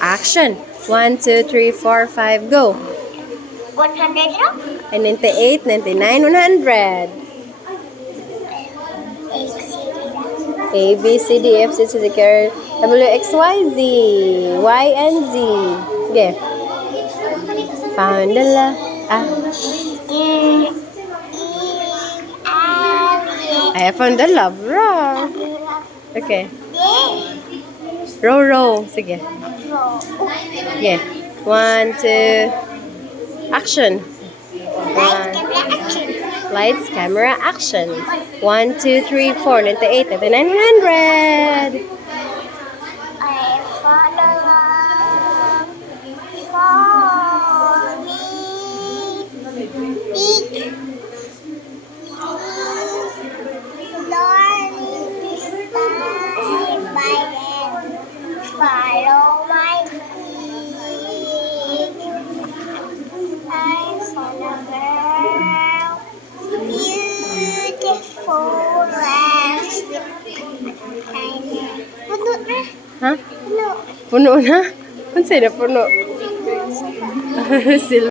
Action. 1, 2, 3, 4, 5, go. 100 lang? 98, 99, 100. A, B, C, D, F, C, C, D, K, W, X, Y, Z. Y, and Z. Sige. Found the love. I found the love. Row. Okay. Row, row. Sige. Sige. 1, 2. Action. Lights, camera, action. 1, 2, 3, 4, 98, 99, 100. I found a love for me. Darling, stand by them. Follow my lead. I found a girl, beautiful as puno na. Ha? Puno. Puno na? Ano sa'yo na puno? Silver.